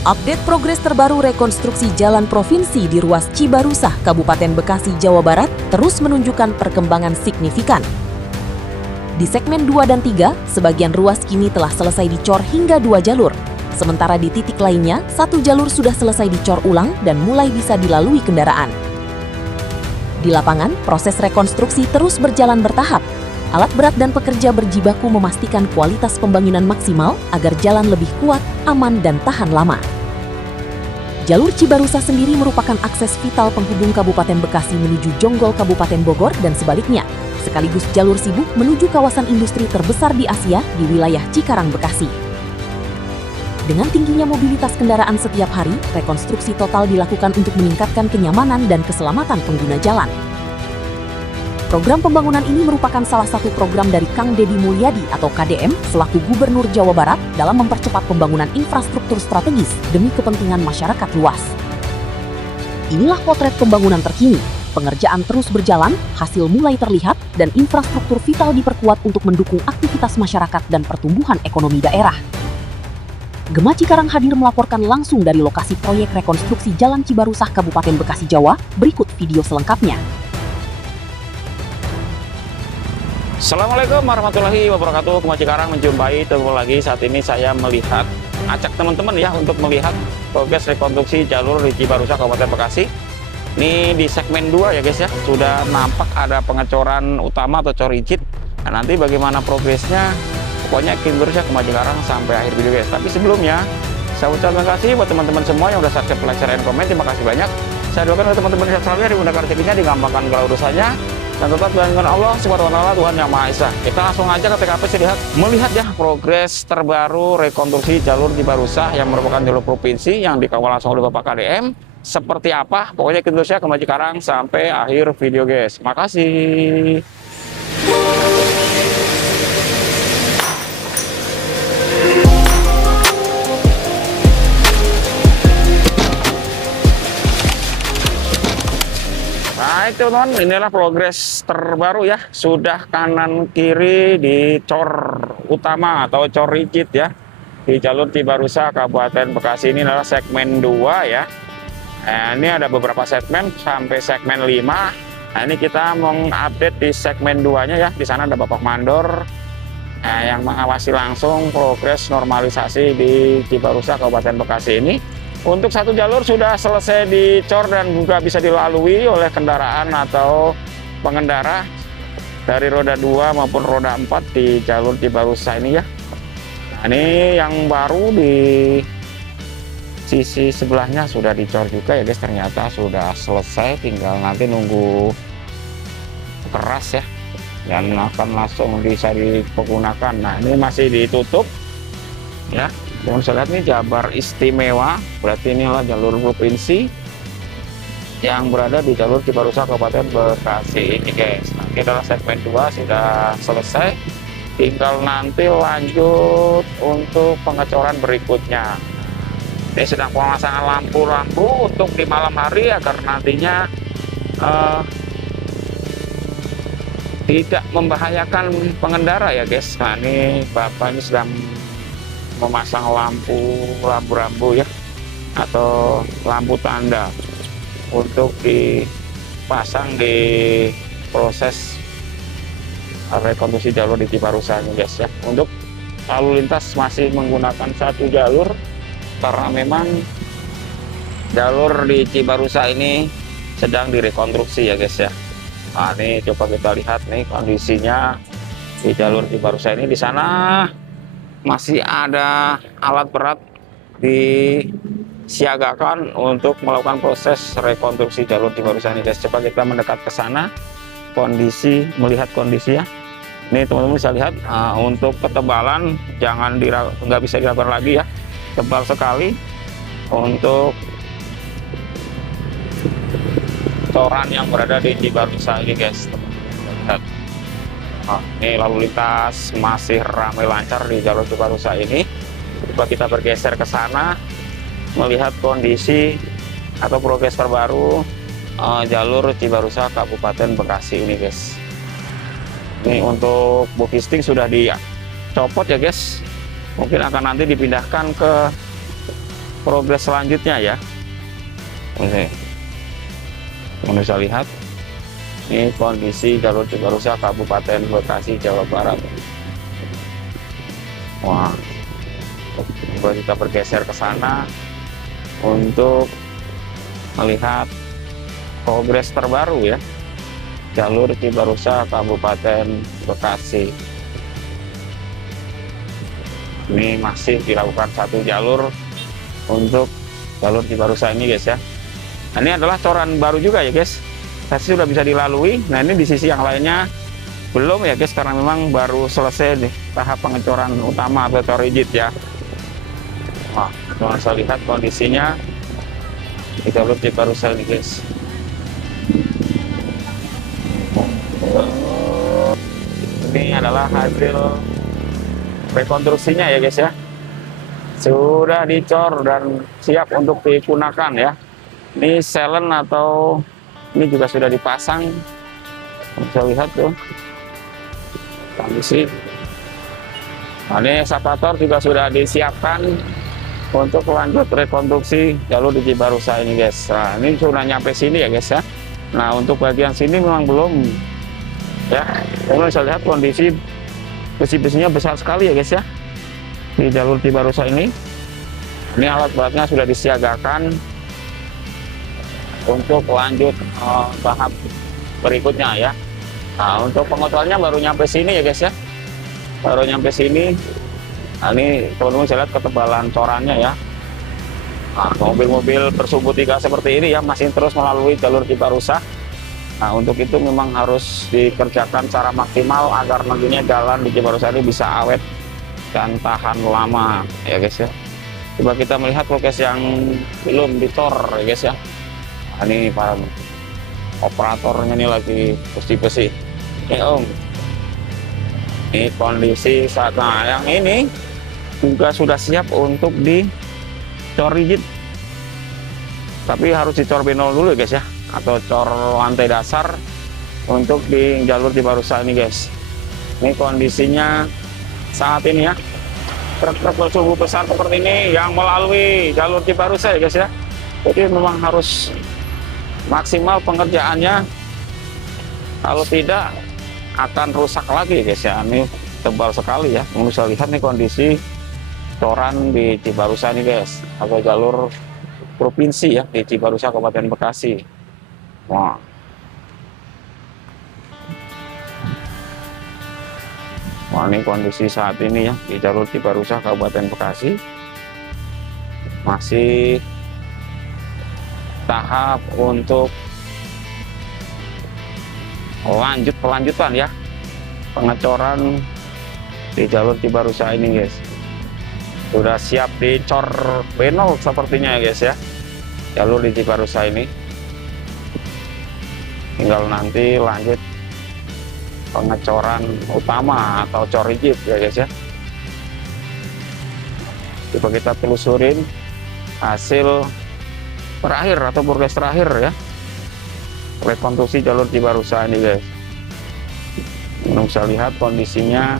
Update progres terbaru rekonstruksi jalan provinsi di ruas Cibarusah, Kabupaten Bekasi, Jawa Barat terus menunjukkan perkembangan signifikan. Di segmen 2 dan 3, sebagian ruas kini telah selesai dicor hingga 2 jalur. Sementara di titik lainnya, 1 jalur sudah selesai dicor ulang dan mulai bisa dilalui kendaraan. Di lapangan, proses rekonstruksi terus berjalan bertahap. Alat berat dan pekerja berjibaku memastikan kualitas pembangunan maksimal agar jalan lebih kuat, aman, dan tahan lama. Jalur Cibarusah sendiri merupakan akses vital penghubung Kabupaten Bekasi menuju Jonggol Kabupaten Bogor dan sebaliknya, sekaligus jalur sibuk menuju kawasan industri terbesar di Asia di wilayah Cikarang, Bekasi. Dengan tingginya mobilitas kendaraan setiap hari, rekonstruksi total dilakukan untuk meningkatkan kenyamanan dan keselamatan pengguna jalan. Program pembangunan ini merupakan salah satu program dari Kang Deddy Mulyadi atau KDM selaku Gubernur Jawa Barat dalam mempercepat pembangunan infrastruktur strategis demi kepentingan masyarakat luas. Inilah potret pembangunan terkini. Pengerjaan terus berjalan, hasil mulai terlihat, dan infrastruktur vital diperkuat untuk mendukung aktivitas masyarakat dan pertumbuhan ekonomi daerah. Gema Cikarang hadir melaporkan langsung dari lokasi proyek rekonstruksi Jalan Cibarusah Kabupaten Bekasi, Jawa. Berikut video selengkapnya. Assalamualaikum warahmatullahi wabarakatuh. Gema Cikarang menjumpai ketemu lagi. Saat ini saya melihat, ajak teman-teman ya untuk melihat progres rekonstruksi jalur di Cibarusah Kabupaten Bekasi. Ini di segmen 2 ya guys ya, sudah nampak ada pengecoran utama atau cor rigid. Nah, nanti bagaimana progresnya, pokoknya ikutin terus ya Gema Cikarang sampai akhir video guys. Tapi sebelumnya, saya ucapkan terima kasih buat teman-teman semua yang udah subscribe, like, share, dan komen. Terima kasih banyak. Saya doakan teman-teman sehat selalu ya, dimudahkan rezekinya, digampangkan segala urusannya, dan tetap dengan Allah Subhanahu wa Ta'ala, Tuhan Yang Maha Esa. Kita langsung aja ke TKP melihat ya progres terbaru rekonstruksi jalur Cibarusah yang merupakan jalur provinsi yang dikawal langsung oleh Bapak KDM. Seperti apa? Pokoknya ikutin terus ya Gema Cikarang sampai akhir video guys. Makasih. Baik teman-teman, inilah progres terbaru ya. Sudah kanan kiri dicor utama atau cor rigid ya di jalur Cibarusah Kabupaten Bekasi. Ini adalah segmen 2 ya. Nah, ini ada beberapa segmen sampai segmen 5. Nah, ini kita mengupdate di segmen 2-nya ya. Di sana ada Bapak Mandor yang mengawasi langsung progres normalisasi di Cibarusah Kabupaten Bekasi ini. Untuk 1 jalur sudah selesai dicor dan juga bisa dilalui oleh kendaraan atau pengendara dari roda 2 maupun roda 4 di jalur Cibarusah ini ya. Nah, ini yang baru di sisi sebelahnya sudah dicor juga ya guys, ternyata sudah selesai, tinggal nanti nunggu keras ya dan akan langsung bisa digunakan. Nah, ini masih ditutup ya. Teman saya lihat nih Jabar Istimewa, berarti inilah jalur provinsi yang berada di jalur Cibarusah Kabupaten Bekasi ini guys. Nanti adalah segmen 2 sudah selesai, tinggal nanti lanjut untuk pengecoran berikutnya. Ini sedang pemasangan lampu-lampu untuk di malam hari agar nantinya tidak membahayakan pengendara ya guys. Nah, ini Bapak ini sedang memasang lampu-lampu ya atau lampu tanda untuk dipasang di proses rekonstruksi jalur di Cibarusah ini guys ya. Untuk lalu lintas masih menggunakan 1 jalur karena memang jalur di Cibarusah ini sedang direkonstruksi ya guys ya. Nah, ini coba kita lihat nih kondisinya di jalur Cibarusah ini. Di sana masih ada alat berat disiagakan untuk melakukan proses rekonstruksi jalur Cibarusah ini guys. Coba kita mendekat ke sana, melihat kondisi ya. Ini teman-teman bisa lihat untuk ketebalan nggak bisa diragukan lagi ya, tebal sekali untuk coran yang berada di Cibarusah ini guys. Lihat. Ini lalu lintas masih ramai lancar di jalur Cibarusah ini. Coba kita bergeser ke sana melihat kondisi atau progres terbaru jalur Cibarusah Kabupaten Bekasi ini guys. Ini untuk bogisting sudah dicopot ya guys. Mungkin akan nanti dipindahkan ke progres selanjutnya ya. Oke, teman bisa lihat ini kondisi jalur Cibarusah Kabupaten Bekasi, Jawa Barat. Wah, coba kita bergeser ke sana untuk melihat progres terbaru ya, jalur Cibarusah Kabupaten Bekasi. Ini masih dilakukan satu jalur untuk jalur Cibarusah ini guys ya. Nah, ini adalah coran baru juga ya guys, tadi sudah bisa dilalui. Nah, ini di sisi yang lainnya belum ya guys, karena memang baru selesai nih tahap pengecoran utama atau cor rigid ya. Nah, teman bisa lihat kondisinya di jalur Cibarusah ini guys. Ini adalah hasil rekonstruksinya ya guys ya, sudah dicor dan siap untuk digunakan ya. Ini selen atau ini juga sudah dipasang, bisa lihat tuh kondisi. Nah, ini eskavator juga sudah disiapkan untuk lanjut rekonstruksi jalur di Cibarusah ini guys. Nah, ini sudah nyampe sini ya guys ya. Nah, untuk bagian sini memang belum ya. Kamu bisa lihat kondisi besi-besinya besar sekali ya guys ya di jalur Cibarusah ini. Ini alat beratnya sudah disiagakan untuk lanjut tahap berikutnya ya. Nah, untuk pengotorannya baru nyampe sini ya guys ya, baru nyampe sini. Nah, ini teman-teman bisa lihat ketebalan corannya ya. Nah, mobil-mobil bersumbu 3 seperti ini ya masih terus melalui jalur Cibarusah. Nah, untuk itu memang harus dikerjakan secara maksimal agar nantinya jalan di Cibarusah ini bisa awet dan tahan lama ya guys ya. Coba kita melihat lokasi yang belum dicor ya guys ya. Nah, ini para operatornya ini lagi besi-besi. Om, ini kondisi saat, nah yang ini juga sudah siap untuk dicor rigid, tapi harus dicor B0 dulu ya guys ya, atau cor lantai dasar untuk di jalur Cibarusah ini guys. Ini kondisinya saat ini ya, truk-truk bersumbu besar seperti ini yang melalui jalur Cibarusah ya guys ya. Jadi memang harus maksimal pengerjaannya, kalau tidak akan rusak lagi guys ya. Ini tebal sekali ya, bisa lihat nih kondisi coran di Cibarusah ini guys, atau jalur provinsi ya di Cibarusah Kabupaten Bekasi. Wah, wah ini kondisi saat ini ya di jalur Cibarusah Kabupaten Bekasi, masih tahap untuk pelanjutan ya pengecoran di jalur Cibarusah ini guys. Sudah siap dicor B0 sepertinya ya guys ya, jalur di Cibarusah ini. Tinggal nanti lanjut pengecoran utama atau cor rigid ya guys ya. Coba kita telusurin hasil terakhir atau progres terakhir ya rekonstruksi jalur Cibarusah ini guys. Kita bisa lihat kondisinya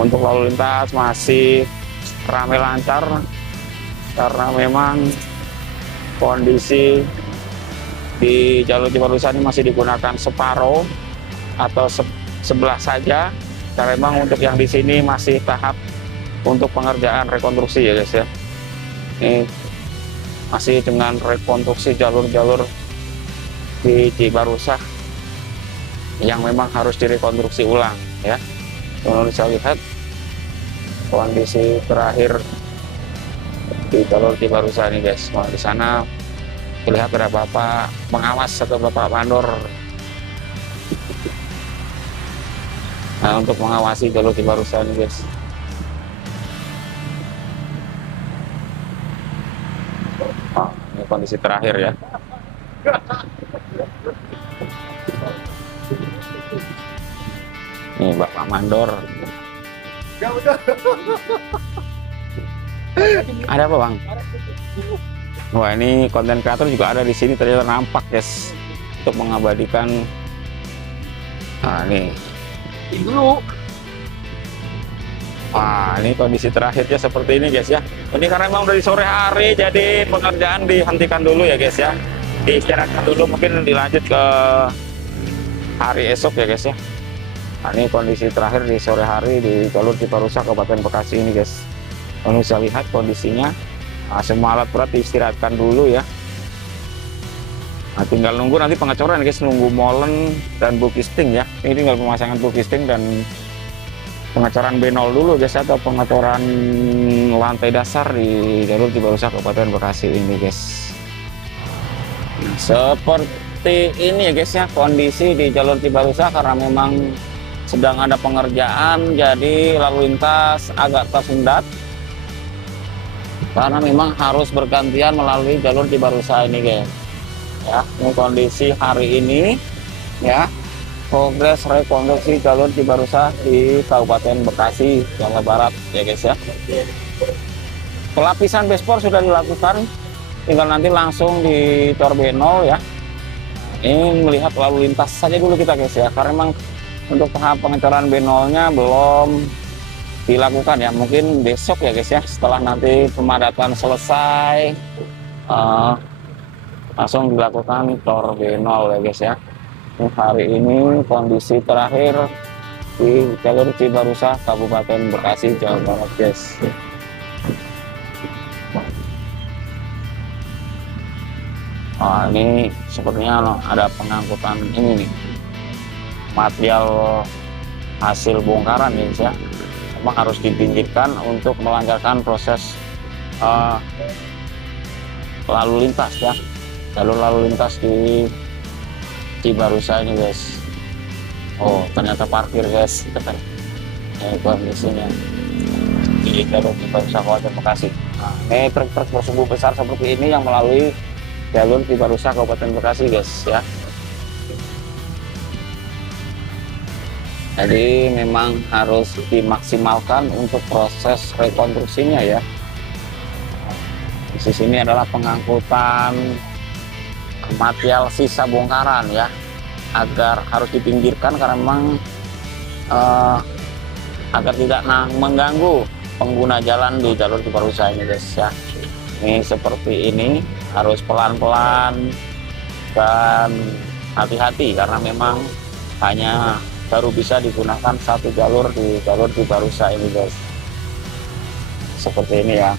untuk lalu lintas masih ramai lancar, karena memang kondisi di jalur Cibarusah ini masih digunakan separuh atau sebelah saja, karena memang untuk yang di sini masih tahap untuk pengerjaan rekonstruksi ya guys ya. Ini masih dengan rekonstruksi jalur-jalur di Cibarusah yang memang harus direkonstruksi ulang ya. Teman-teman bisa lihat kondisi terakhir di jalur Cibarusah ini guys. Nah, di sana terlihat ada bapak pengawas atau bapak mandor, nah, untuk mengawasi jalur Cibarusah ini guys. Oh, ini kondisi terakhir ya. Ini bapak mandor. Ada apa bang? Wah, ini konten kreator juga ada di sini, ternyata nampak guys, untuk mengabadikan. Nah, ini dulu Nah, ini kondisi terakhirnya seperti ini guys ya. Ini karena memang dari sore hari, jadi pengerjaan dihentikan dulu ya guys ya. Diistirahatkan dulu, mungkin dilanjut ke hari esok ya guys ya. Nah, ini kondisi terakhir di sore hari di jalur Cibarusah Kabupaten Bekasi ini guys. Kalau bisa lihat kondisinya, nah, semua alat berat diistirahatkan dulu ya. Nah, tinggal nunggu nanti pengecoran guys, nunggu molen dan bookisting ya. Ini tinggal pemasangan bookisting dan pengecoran B0 dulu guys, atau pengecoran lantai dasar di jalur Cibarusah Kabupaten Bekasi ini guys. Nah, seperti ini ya guys ya kondisi di jalur Cibarusah, karena memang sedang ada pengerjaan, jadi lalu lintas agak tersendat karena memang harus bergantian melalui jalur Cibarusah ini guys ya. Ini kondisi hari ini ya, progres rekonstruksi jalur Cibarusah di Kabupaten Bekasi, Jawa Barat ya guys ya. Pelapisan bespor sudah dilakukan, tinggal nanti langsung dicor B0 ya. Ini melihat lalu lintas saja dulu kita guys ya, karena memang untuk tahap pengecoran B0-nya belum dilakukan ya, mungkin besok ya guys ya, setelah nanti pemadatan selesai langsung dilakukan tor B0 ya guys ya. Hari ini kondisi terakhir di jalur Cibarusah Kabupaten Bekasi, Jawa Barat guys. Nah, ini sepertinya ada pengangkutan ini nih, material hasil bongkaran ya guys ya. Memang harus dipinggirkan untuk melancarkan proses lalu lintas ya, jalur lalu lintas di Cibarusah ini guys. Oh, ternyata parkir guys. Ini kondisinya di jalur Cibarusah Kabupaten Bekasi. Nah, ini truk-truk bersumbu besar seperti ini yang melalui jalur Cibarusah Kabupaten Bekasi guys ya. Jadi memang harus dimaksimalkan untuk proses rekonstruksinya ya. Di sini adalah pengangkutan material sisa bongkaran ya, agar harus dipinggirkan karena memang agar tidak mengganggu pengguna jalan di jalur Cibarusah ini guys ya. Ini seperti ini, harus pelan-pelan dan hati-hati karena memang hanya baru bisa digunakan satu jalur di jalur Cibarusah ini guys. Seperti ini ya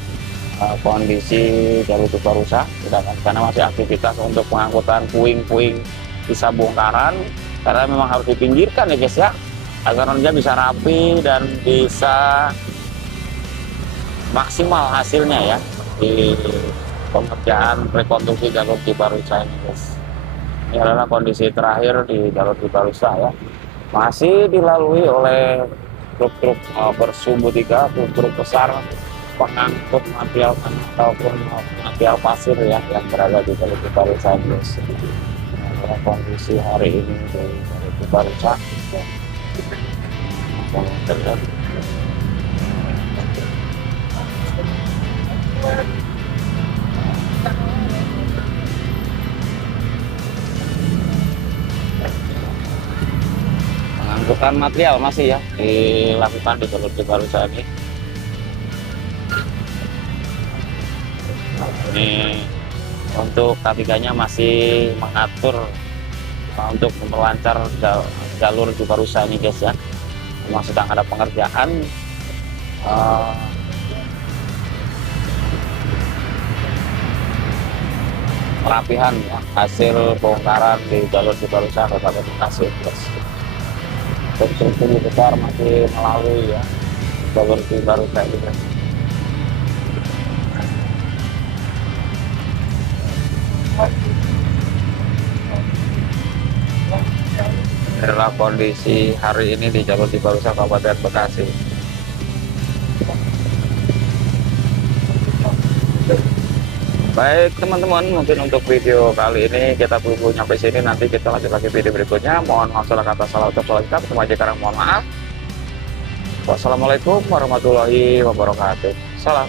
kondisi jalur Cibarusah, sedangkan karena masih aktivitas untuk pengangkutan puing-puing sisa bongkaran, karena memang harus dipinggirkan ya guys ya, agar nantinya bisa rapi dan bisa maksimal hasilnya ya di pengerjaan rekonstruksi jalur Cibarusah ini guys. Ini adalah kondisi terakhir di jalur Cibarusah ya, masih dilalui oleh truk-truk bersumbu 3, truk-truk besar pengangkut material ataupun material pasir ya yang berada di jalur Cibarusah ini guys. Nah, kondisi hari ini di jalur Cibarusah terlihat pengangkutan material masih ya dilakukan di jalur Cibarusah ini. Ini untuk K3-nya masih mengatur untuk melancar jalur Cibarusah ini guys ya. Memang sedang ada pengerjaan perapihan ya, hasil bongkaran di jalur Cibarusah Kabupaten Bekasi guys. Truk-truk besar masih melalui ya jalur Cibarusah ini guys. Inilah kondisi hari ini di jalur Cibarusah Kabupaten Bekasi. Baik teman-teman, mungkin untuk video kali ini kita perlu sampai sini. Nanti kita lanjut lagi video berikutnya. Mohon maaf salah kata, salah ucap, salah kita. Ketemu aja sekarang, mohon maaf. Wassalamualaikum warahmatullahi wabarakatuh. Salam.